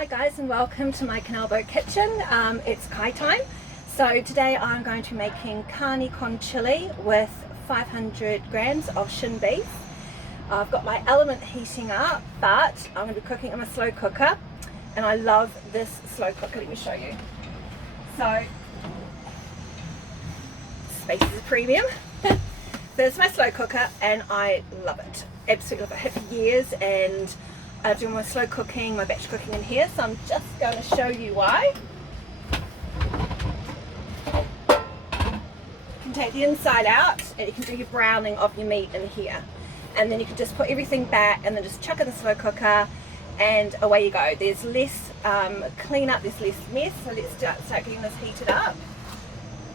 Hi guys, and welcome to my Canal Boat Kitchen. It's Kai time. So today I'm going to be making carne con chili with 500 grams of shin beef. I've got my element heating up, but I'm going to be cooking in a slow cooker, and I love this slow cooker. Let me show you. So space is a premium. There's my slow cooker and I love it. Absolutely love it. I've had it for years, and I do my slow cooking, my batch cooking in here, so I'm just going to show you why. You can take the inside out and you can do your browning of your meat in here, and then you can just put everything back and then just chuck it in the slow cooker and away you go. There's less clean up, there's less mess, so let's start getting this heated up.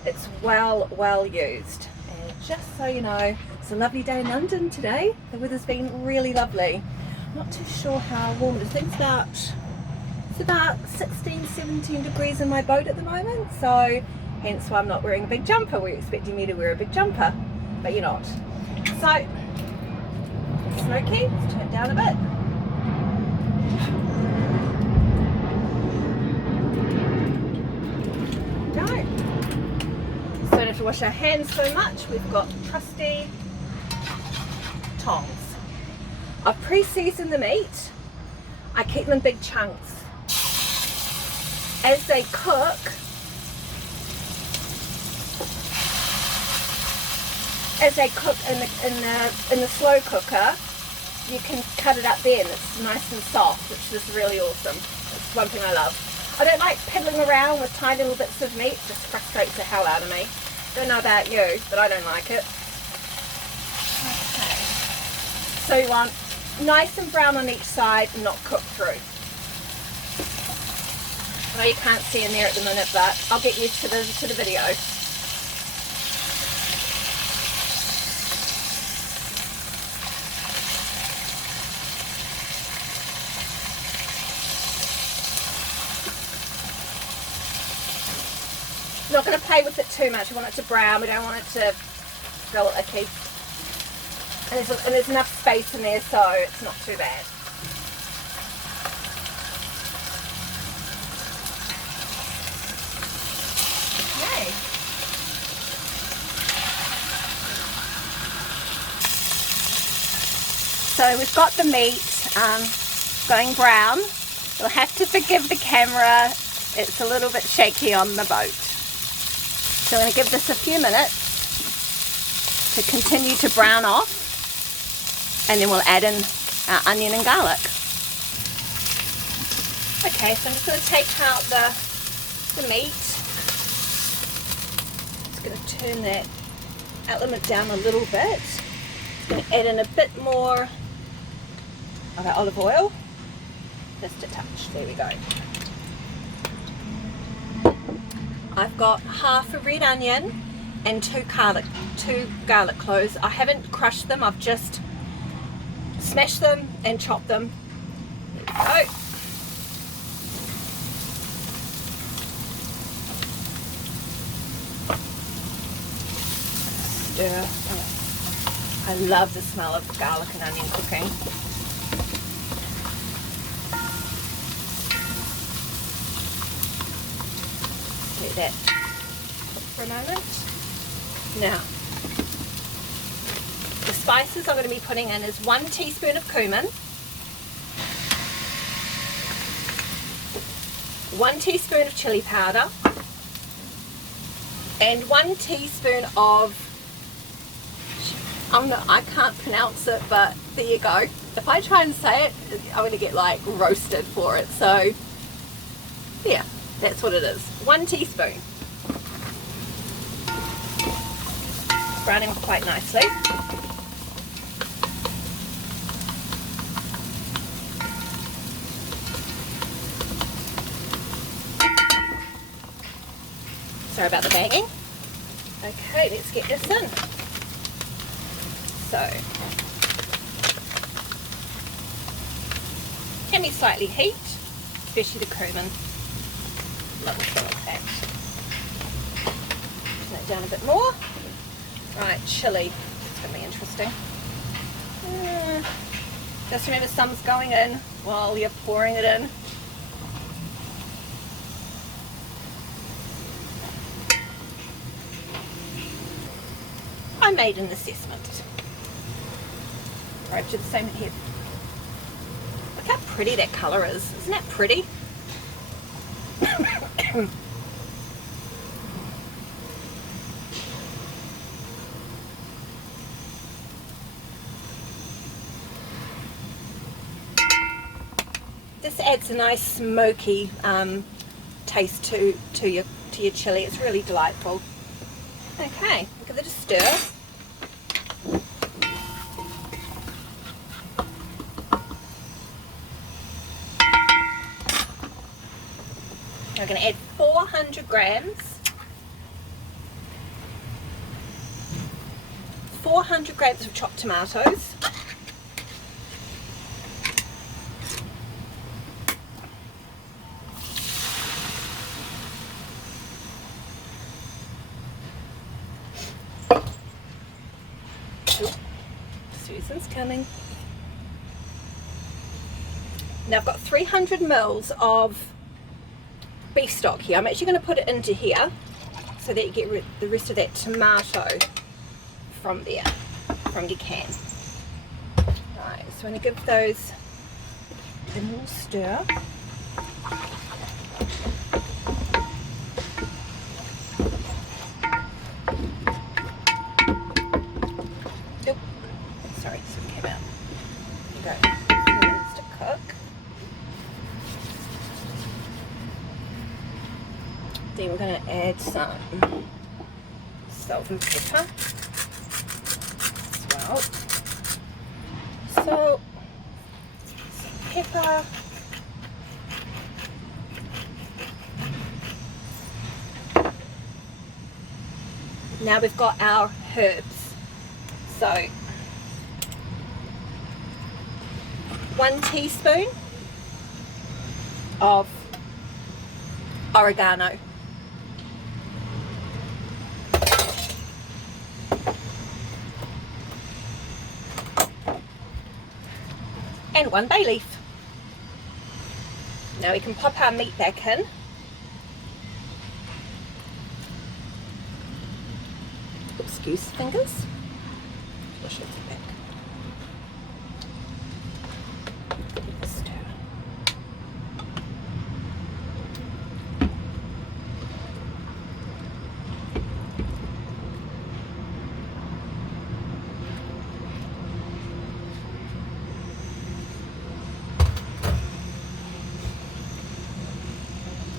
It's well used. And just so you know, it's a lovely day in London today. The weather's been really lovely. Not too sure how warm it is. I think it's about 16, 17 degrees in my boat at the moment, so hence why I'm not wearing a big jumper. We're expecting me to wear a big jumper, but you're not. So, smoky, let's turn it down a bit. No. So don't have to wash our hands so much. We've got trusty tongs. I've pre-seasoned the meat. I keep them in big chunks. As they cook, in the slow cooker, you can cut it up then. It's nice and soft, which is really awesome. It's one thing I love. I don't like piddling around with tiny little bits of meat. It just frustrates the hell out of me. Don't know about you, but I don't like it. Okay. So you want nice and brown on each side, not cooked through. I know you can't see in there at the minute, but I'll get used to the video. I'm not going to play with it too much. We want it to brown. We don't want it to feel icky. And there's enough space in there, so it's not too bad. Yay. So we've got the meat going brown. You'll have to forgive the camera. It's a little bit shaky on the boat. So I'm going to give this a few minutes to continue to brown off. And then we'll add in our onion and garlic. Okay, so I'm just going to take out the meat. Just going to turn that element down a little bit. Just going to add in a bit more of our olive oil. Just a touch. There we go. I've got half a red onion and two garlic cloves. I haven't crushed them. I've just smash them and chop them. There we go. Stir. I love the smell of garlic and onion cooking. Let that cook for a moment. Now, the spices I'm going to be putting in is 1 teaspoon of cumin, 1 teaspoon of chili powder, and 1 teaspoon of, I can't pronounce it, but there you go. If I try and say it, I'm going to get like roasted for it. So yeah, that's what it is. 1 teaspoon. It's browning quite nicely. Sorry about the banging. Okay, let's get this in. So, can be slightly heat, especially the cumin. Love it like that. Turn it down a bit more. Right, chili. It's going to be interesting. Just remember, some's going in while you're pouring it in. I made an assessment. Right, do the same here. Look how pretty that colour is. Isn't that pretty? This adds a nice smoky taste to your chili. It's really delightful. Okay, give it a stir. We're going to add 400 grams. 400 grams of chopped tomatoes. Susan's coming. Now I've got 300 mils of beef stock here. I'm actually going to put it into here so that you get the rest of that tomato from there, from your can. Right, so I'm going to give those a little stir. Oop, sorry, something came out. There you go. 2 minutes to cook. Then we're going to add some salt and pepper as well. Salt, some pepper, now we've got our herbs. So 1 teaspoon of oregano. And 1 bay leaf. Now we can pop our meat back in. Excuse fingers. Push it back. Stir.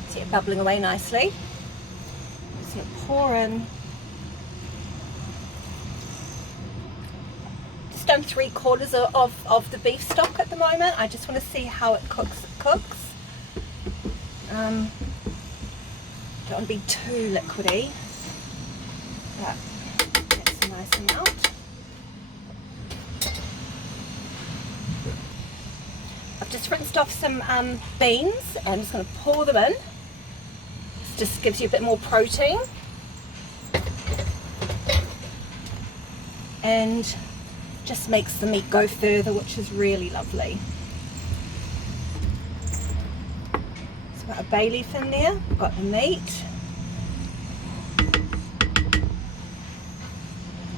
See it bubbling away nicely. Just going to pour in just done 3/4 of the beef stock at the moment. I just want to see how it cooks. Don't want to be too liquidy, but that's a nice amount. I've just rinsed off some beans and I'm just going to pour them in. This just gives you a bit more protein. And just makes the meat go further, which is really lovely. So got a bay leaf in there, got the meat.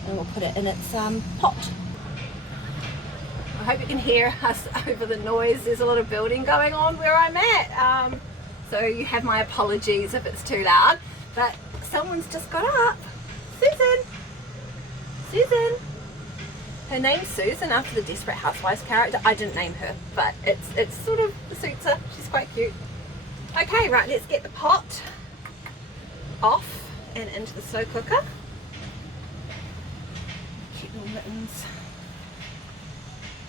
And we'll put it in its pot. I hope you can hear us over the noise. There's a lot of building going on where I'm at. So you have my apologies if it's too loud, but someone's just got up. Susan. Her name's Susan after the Desperate Housewives character. I didn't name her, but it's sort of suits her. She's quite cute. Okay, right, let's get the pot off and into the slow cooker. Cute little mittens.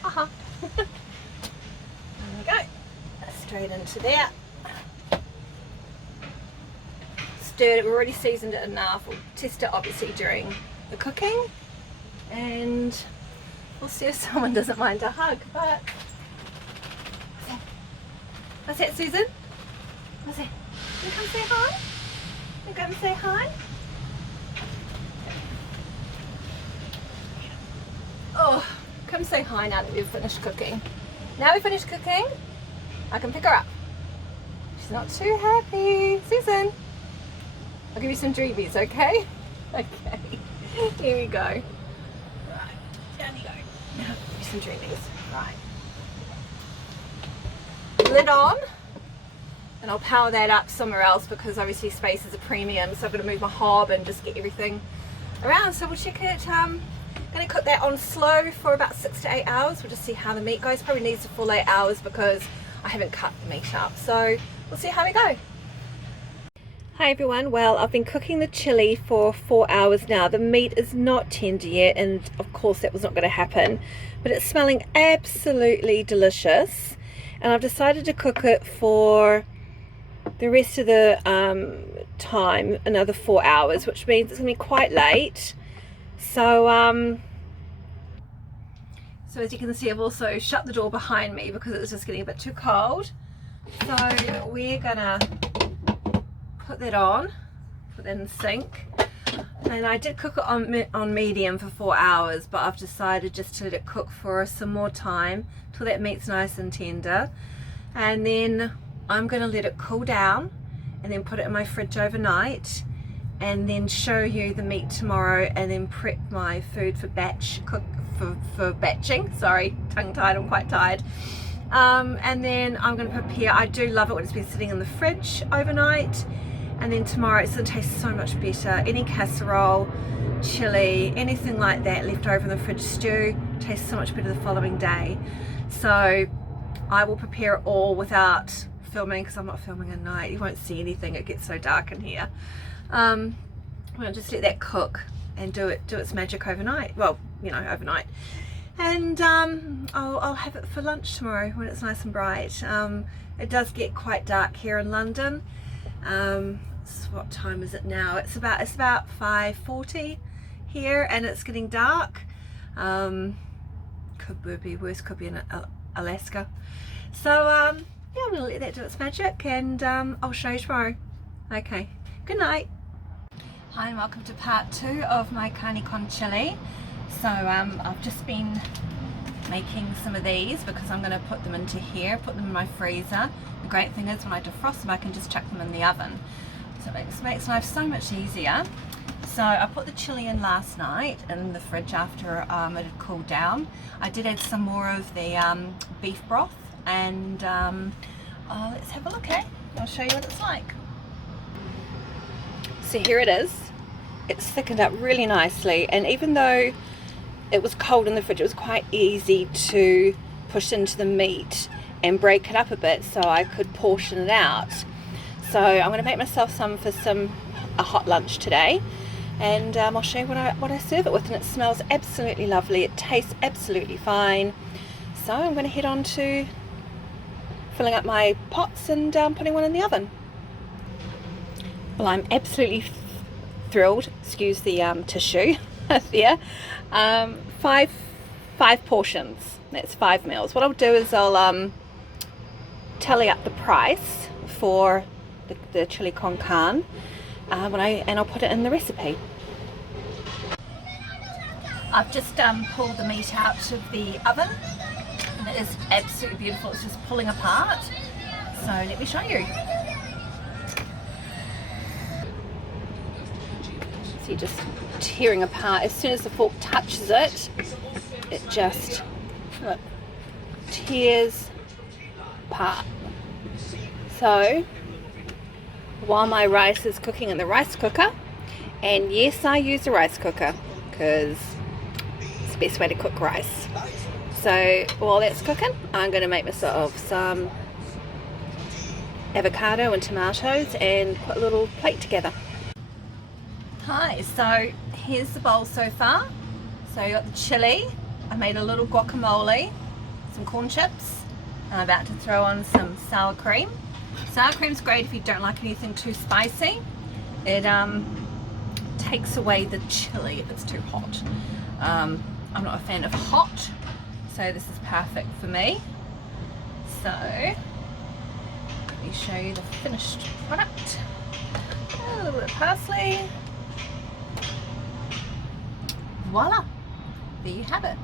There we go. Straight into there. Stirred it. We've already seasoned it enough. We'll test it obviously during the cooking, and we'll see if someone doesn't mind a hug. But what's that, Susan? What's that? You come say hi? You come say hi? Oh, come say hi now that we've finished cooking. Now we've finished cooking, I can pick her up. She's not too happy. Susan, I'll give you some dreamies, okay? Okay. Here we go. Right, down you go. Now, do some dreamies. Right. Lid on. And I'll power that up somewhere else because obviously space is a premium, so I've got to move my hob and just get everything around. So we'll check it. I'm going to cook that on slow for about 6 to 8 hours. We'll just see how the meat goes. Probably needs a full 8 hours because I haven't cut the meat up. So we'll see how we go. Hi everyone, well I've been cooking the chili for 4 hours now. The meat is not tender yet, and of course that was not going to happen, but it's smelling absolutely delicious, and I've decided to cook it for the rest of the time, another 4 hours, which means it's going to be quite late. So so as you can see, I've also shut the door behind me because it was just getting a bit too cold. So we're gonna put that on, put that in the sink, and I did cook it on medium for 4 hours, but I've decided just to let it cook for some more time till that meat's nice and tender, and then I'm going to let it cool down and then put it in my fridge overnight, and then show you the meat tomorrow, and then prep my food for batching. Sorry, tongue tied, I'm quite tired. And then I'm going to prepare. I do love it when it's been sitting in the fridge overnight, and then tomorrow it's going to taste so much better. Any casserole, chili, anything like that left over in the fridge stew tastes so much better the following day. So I will prepare it all without filming, because I'm not filming at night. You won't see anything, it gets so dark in here. We'll just let that cook and do its magic overnight. Well, you know, overnight. And I'll have it for lunch tomorrow when it's nice and bright. It does get quite dark here in London. What time is it now? It's about 5:40 here, and it's getting dark. Could be worse, could be in Alaska. So yeah, I'm gonna let that do its magic, and I'll show you tomorrow. Okay, good night. Hi and welcome to part 2 of my carne con chili. So I've just been making some of these because I'm going to put them into here, put them in my freezer. The great thing is when I defrost them I can just chuck them in the oven, so it makes life so much easier. So I put the chili in last night in the fridge after it had cooled down. I did add some more of the beef broth, and let's have a look, eh? I'll show you what it's like. So here it is. It's thickened up really nicely, and even though it was cold in the fridge, it was quite easy to push into the meat and break it up a bit so I could portion it out. So I'm going to make myself some for a hot lunch today, and I'll show you what I serve it with, and it smells absolutely lovely, it tastes absolutely fine. So I'm going to head on to filling up my pots and putting one in the oven. Well, I'm absolutely thrilled, excuse the tissue there. 5 portions, that's 5 meals. What I'll do is I'll tally up the price for the chili con carne and I'll put it in the recipe. I've just pulled the meat out of the oven, and it is absolutely beautiful. It's just pulling apart, so let me show you. See, just tearing apart. As soon as the fork touches it, it just tears apart. So while my rice is cooking in the rice cooker, and yes, I use a rice cooker because it's the best way to cook rice. So while that's cooking, I'm going to make myself some avocado and tomatoes and put a little plate together. Hi, so here's the bowl so far. So you got the chili, I made a little guacamole, some corn chips, and I'm about to throw on some sour cream. Sour cream's great if you don't like anything too spicy. It takes away the chili if it's too hot. I'm not a fan of hot, so this is perfect for me. So let me show you the finished product. A little bit of parsley. Voila, there you have it.